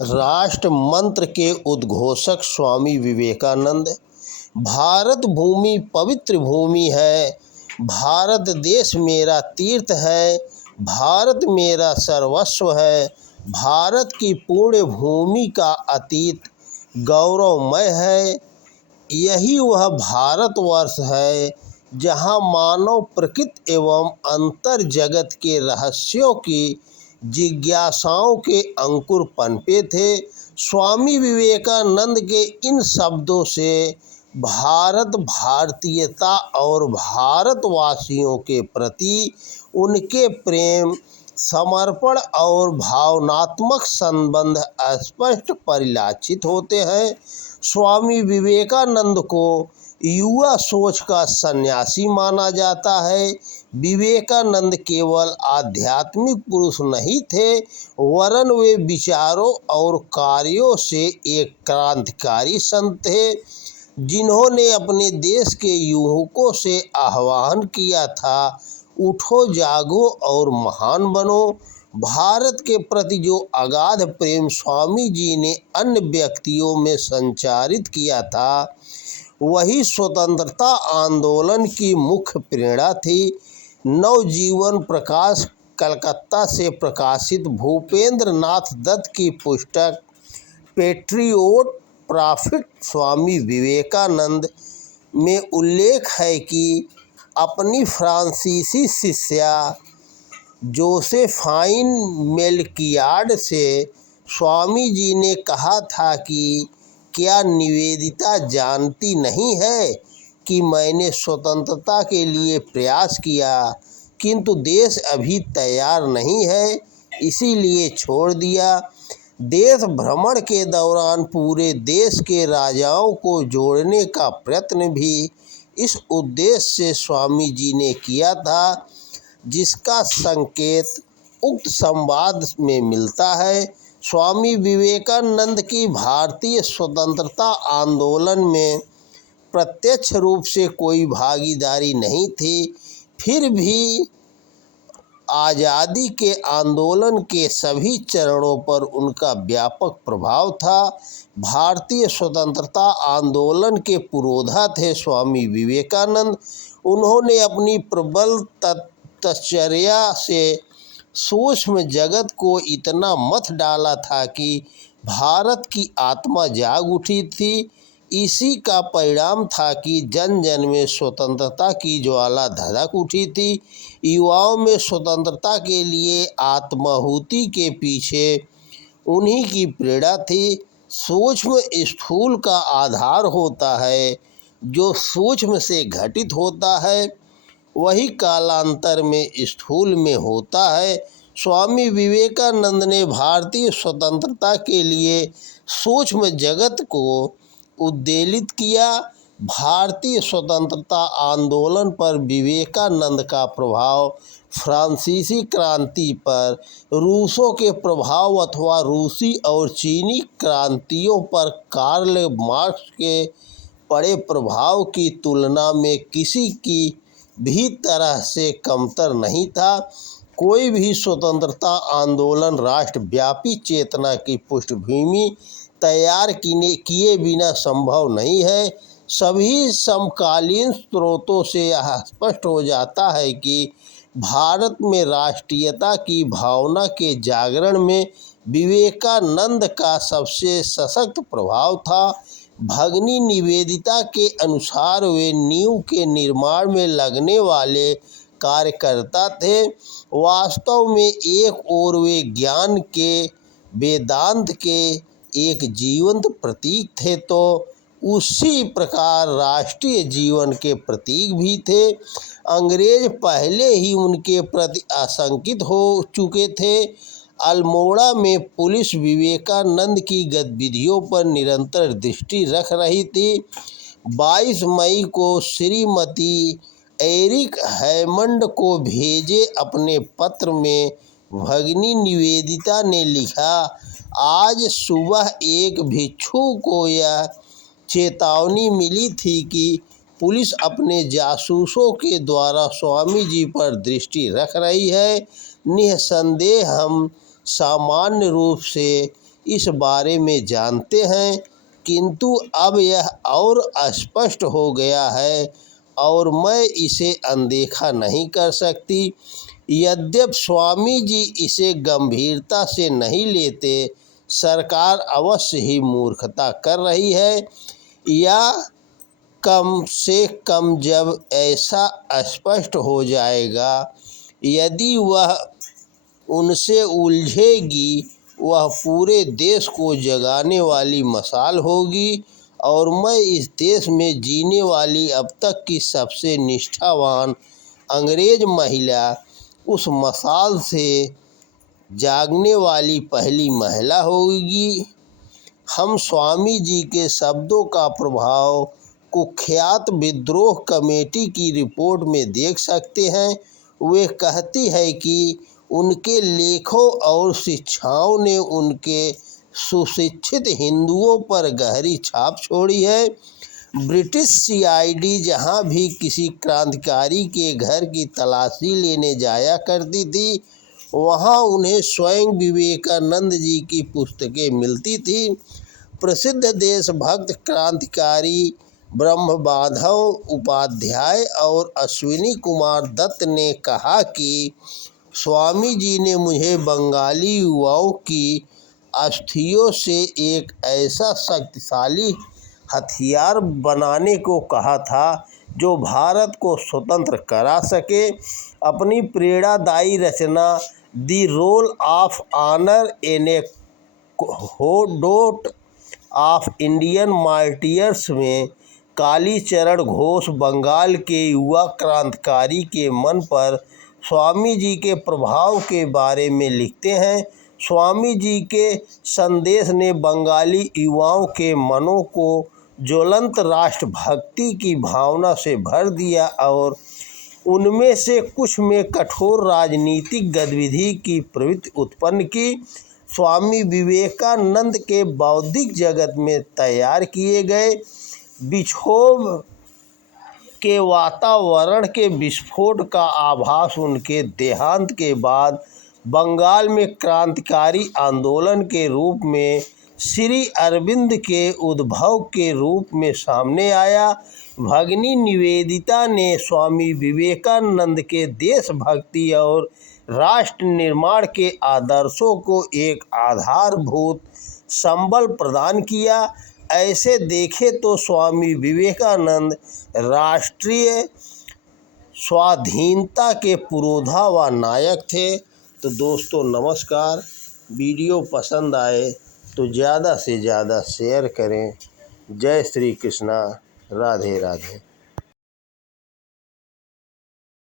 राष्ट्र मंत्र के उद्घोषक स्वामी विवेकानंद। भारत भूमि पवित्र भूमि है, भारत देश मेरा तीर्थ है, भारत मेरा सर्वस्व है, भारत की पुण्य भूमि का अतीत गौरवमय है। यही वह भारतवर्ष है जहाँ मानव प्रकृति एवं अंतर जगत के रहस्यों की जिज्ञासाओं के अंकुर पनपे थे। स्वामी विवेकानंद के इन शब्दों से भारत, भारतीयता और भारतवासियों के प्रति उनके प्रेम, समर्पण और भावनात्मक संबंध स्पष्ट परिलक्षित होते हैं। स्वामी विवेकानंद को युवा सोच का सन्यासी माना जाता है। विवेकानंद केवल आध्यात्मिक पुरुष नहीं थे, वरन वे विचारों और कार्यों से एक क्रांतिकारी संत थे, जिन्होंने अपने देश के युवकों से आह्वान किया था, उठो, जागो और महान बनो। भारत के प्रति जो अगाध प्रेम स्वामी जी ने अन्य व्यक्तियों में संचारित किया था, वही स्वतंत्रता आंदोलन की मुख्य प्रेरणा थी। नवजीवन प्रकाश, कलकत्ता से प्रकाशित भूपेंद्र नाथ दत्त की पुस्तक पेट्रियोट प्रॉफिट स्वामी विवेकानंद में उल्लेख है कि अपनी फ्रांसीसी शिष्या जोसेफाइन मेलकियाड से स्वामी जी ने कहा था कि क्या निवेदिता जानती नहीं है कि मैंने स्वतंत्रता के लिए प्रयास किया, किंतु देश अभी तैयार नहीं है, इसीलिए छोड़ दिया। देश भ्रमण के दौरान पूरे देश के राजाओं को जोड़ने का प्रयत्न भी इस उद्देश्य से स्वामी जी ने किया था, जिसका संकेत उक्त संवाद में मिलता है। स्वामी विवेकानंद की भारतीय स्वतंत्रता आंदोलन में प्रत्यक्ष रूप से कोई भागीदारी नहीं थी, फिर भी आज़ादी के आंदोलन के सभी चरणों पर उनका व्यापक प्रभाव था। भारतीय स्वतंत्रता आंदोलन के पुरोधा थे स्वामी विवेकानंद। उन्होंने अपनी प्रबल तपश्चर्या से सूक्ष्म जगत को इतना मथ डाला था कि भारत की आत्मा जाग उठी थी। इसी का परिणाम था कि जन जन में स्वतंत्रता की ज्वाला धधक उठी थी। युवाओं में स्वतंत्रता के लिए आत्माहुति के पीछे उन्हीं की प्रेरणा थी। सूक्ष्म स्थूल का आधार होता है, जो सूक्ष्म से घटित होता है वही कालांतर में स्थूल में होता है। स्वामी विवेकानंद ने भारतीय स्वतंत्रता के लिए सूक्ष्म जगत को उद्वेलित किया। भारतीय स्वतंत्रता आंदोलन पर विवेकानंद का प्रभाव फ्रांसीसी क्रांति पर रूसों के प्रभाव अथवा रूसी और चीनी क्रांतियों पर कार्ल मार्क्स के पड़े प्रभाव की तुलना में किसी की भी तरह से कमतर नहीं था। कोई भी स्वतंत्रता आंदोलन राष्ट्रव्यापी चेतना की पृष्ठभूमि तैयार किए बिना संभव नहीं है। सभी समकालीन स्रोतों से यह स्पष्ट हो जाता है कि भारत में राष्ट्रीयता की भावना के जागरण में विवेकानंद का सबसे सशक्त प्रभाव था। भगिनी निवेदिता के अनुसार वे नींव के निर्माण में लगने वाले कार्यकर्ता थे। वास्तव में एक ओर वे ज्ञान के, वेदांत के एक जीवंत प्रतीक थे, तो उसी प्रकार राष्ट्रीय जीवन के प्रतीक भी थे। अंग्रेज पहले ही उनके प्रति आशंकित हो चुके थे। अल्मोड़ा में पुलिस विवेकानंद की गतिविधियों पर निरंतर दृष्टि रख रही थी। 22 मई को श्रीमती एरिक हैमंड को भेजे अपने पत्र में भगिनी निवेदिता ने लिखा, आज सुबह एक भिक्षु को यह चेतावनी मिली थी कि पुलिस अपने जासूसों के द्वारा स्वामी जी पर दृष्टि रख रही है। निःसंदेह हम सामान्य रूप से इस बारे में जानते हैं, किंतु अब यह और स्पष्ट हो गया है और मैं इसे अनदेखा नहीं कर सकती। यद्यपि स्वामी जी इसे गंभीरता से नहीं लेते, सरकार अवश्य ही मूर्खता कर रही है, या कम से कम जब ऐसा स्पष्ट हो जाएगा, यदि वह उनसे उलझेगी, वह पूरे देश को जगाने वाली मशाल होगी और मैं इस देश में जीने वाली अब तक की सबसे निष्ठावान अंग्रेज महिला, उस मशाल से जागने वाली पहली महिला होगी। हम स्वामी जी के शब्दों का प्रभाव कुख्यात विद्रोह कमेटी की रिपोर्ट में देख सकते हैं। वे कहती है कि उनके लेखों और शिक्षाओं ने उनके सुशिक्षित हिंदुओं पर गहरी छाप छोड़ी है। ब्रिटिश सीआईडी जहां भी किसी क्रांतिकारी के घर की तलाशी लेने जाया करती थी, वहां उन्हें स्वयं विवेकानंद जी की पुस्तकें मिलती थी। प्रसिद्ध देशभक्त क्रांतिकारी ब्रह्मबाधव उपाध्याय और अश्विनी कुमार दत्त ने कहा कि स्वामी जी ने मुझे बंगाली युवाओं की अस्थियों से एक ऐसा शक्तिशाली हथियार बनाने को कहा था जो भारत को स्वतंत्र करा सके। अपनी प्रेरणादायी रचना the roll of honour anecdote of Indian martyrs में कालीचरण घोष बंगाल के युवा क्रांतिकारी के मन पर स्वामी जी के प्रभाव के बारे में लिखते हैं। स्वामी जी के संदेश ने बंगाली युवाओं के मनों को ज्वलंत राष्ट्रभक्ति की भावना से भर दिया और उनमें से कुछ में कठोर राजनीतिक गतिविधि की प्रवृत्ति उत्पन्न की। स्वामी विवेकानंद के बौद्धिक जगत में तैयार किए गए विक्षोभ के वातावरण के विस्फोट का आभास उनके देहांत के बाद बंगाल में क्रांतिकारी आंदोलन के रूप में श्री अरविंद के उद्भव के रूप में सामने आया। भगिनी निवेदिता ने स्वामी विवेकानंद के देशभक्ति और राष्ट्र निर्माण के आदर्शों को एक आधारभूत संबल प्रदान किया। ऐसे देखें तो स्वामी विवेकानंद राष्ट्रीय स्वाधीनता के पुरोधा व नायक थे। तो दोस्तों नमस्कार, वीडियो पसंद आए तो ज़्यादा से ज़्यादा शेयर करें। जय श्री कृष्णा, राधे राधे।